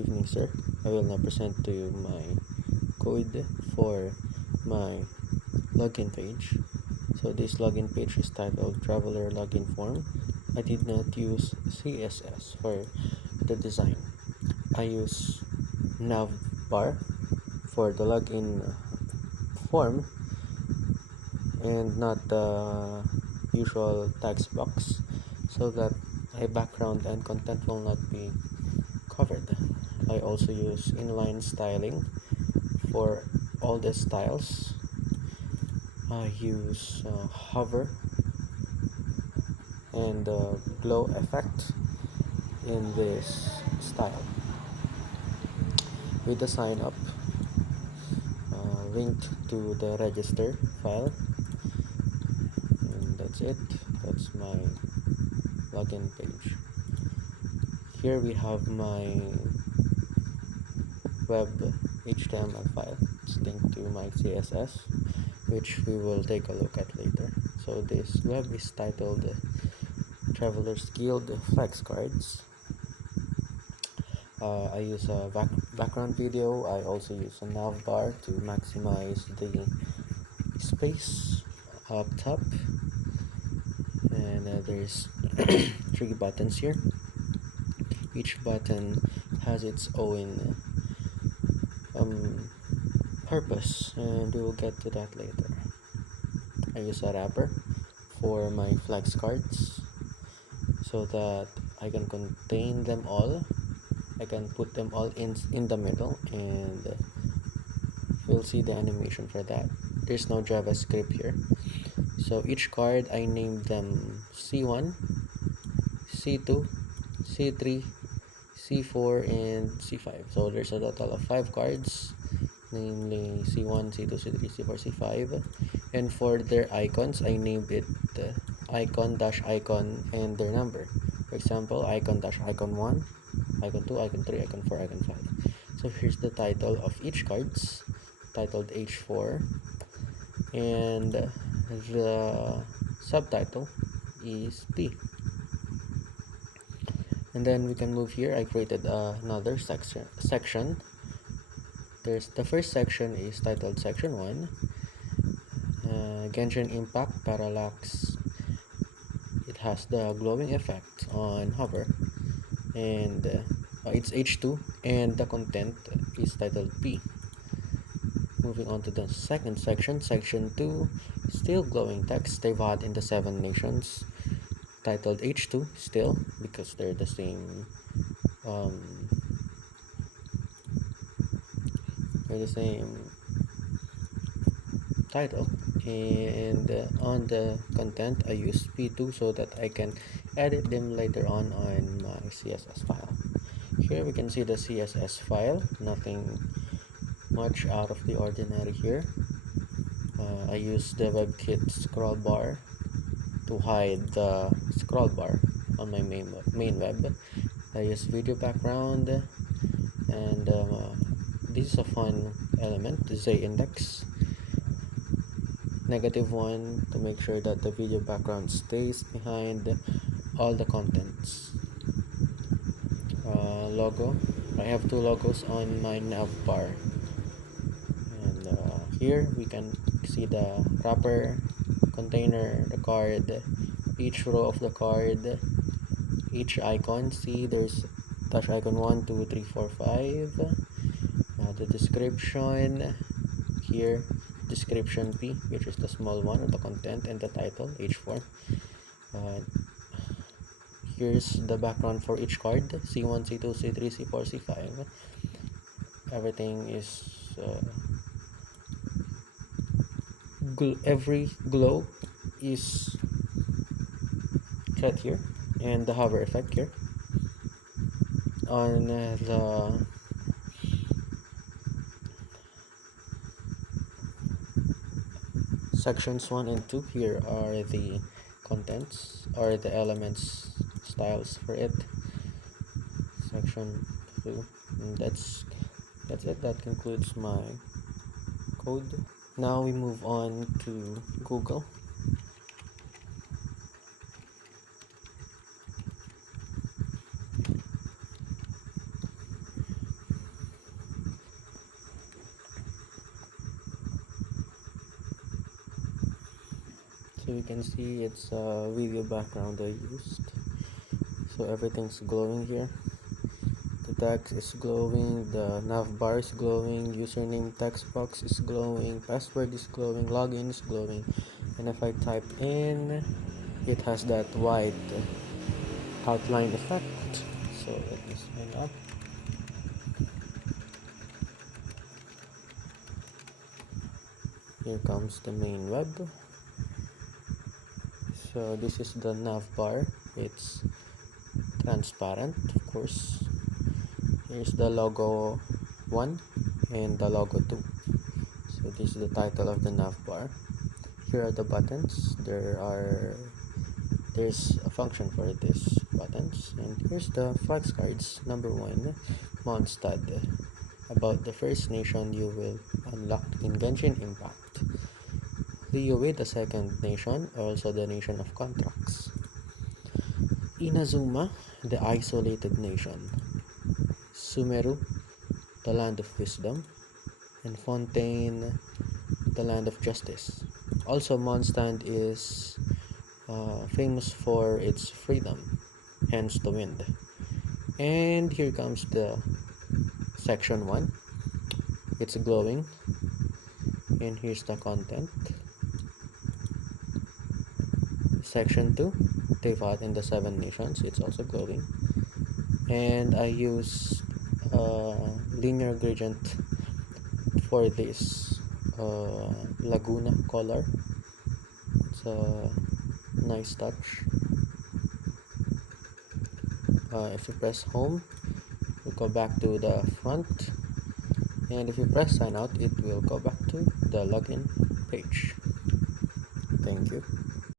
evening, sir. I will now present to you my code for my login page. So this login page is titled Traveler Login Form. I did not use CSS for the design. I use navbar for the login form and not the usual text box, so that my background and content will not be covered. I also use inline styling for all the styles. I use hover and glow effect in this style with the sign up link to the register file, and that's it. That's my login page. Here we have my web HTML file. It's linked to my CSS, which we will take a look at later. So this web is titled Traveler's Guild Flex Cards. I use a background video. I also use a navbar to maximize the space up top, and there's 3 buttons here. Each button has its own purpose, and we will get to that later. I use a wrapper for my flex cards so that I can contain them all. I can put them all in the middle, and we'll see the animation for that. There's no JavaScript here. So each card, I named them C1, C2, C3, C4, and C5. So there's a total of 5 cards, namely C1, C2, C3, C4, C5. And for their icons, I named it icon dash icon and their number. For example, icon dash icon 1, icon 2, icon 3, icon 4, icon 5. So here's the title of each cards, titled H4, and the subtitle is P. And then we can move here. I created another section. There's the first section is titled Section 1, Genshin Impact Parallax. It has the glowing effect on hover, and it's H2, and the content is titled P. Moving on to the second section, Section 2, still glowing text, Tevat in the 7 Nations, titled H2 still, because they're the same title. And on the content, I use P2 so that I can edit them later on my CSS file. Here we can see the CSS file. Nothing much out of the ordinary here. I use the WebKit scroll bar to hide the scroll bar on my main web. I use video background, and this is a fun element, the Z index -1, to make sure that the video background stays behind all the contents. Logo, I have 2 logos on my navbar, and here we can see the wrapper, container, the card, each row of the card, each icon. See, there's dash icon 1, 2, 3, 4, 5. The description here, description P, which is the small one of the content, and the title H4. Here's the background for each card, C1, C2, C3, C4, C5. Everything is every glow is set here, and the hover effect here. On the sections 1 and 2, here are the contents, or the elements styles for it. Section 2, and that's it. That concludes my code. Now we move on to Google. So you can see it's a video background I used. So everything's glowing here. The text is glowing, the nav bar is glowing, username text box is glowing, password is glowing, login is glowing, and if I type in, it has that white outline effect. So let me sign up. Here comes the main web. So this is the nav bar. It's transparent, of course. Here's the logo 1 and the logo 2. So this is the title of the nav bar. Here are the buttons. There's a function for these buttons, and here's the flex cards. Number 1, Mondstadt. About the First Nation you will unlock in Genshin Impact. Liyue, the second nation, also the nation of contracts. Inazuma, the isolated nation. Sumeru, the land of wisdom. And Fontaine, the land of justice. Also, Mondstadt is famous for its freedom, hence the wind. And here comes the section 1. It's glowing, and here's the content. Section 2, Tevat in the 7 nations. It's also glowing, and I use linear gradient for this Laguna color. It's a nice touch. If you press home, you go back to the front, and if you press sign out, it will go back to the login page. Thank you.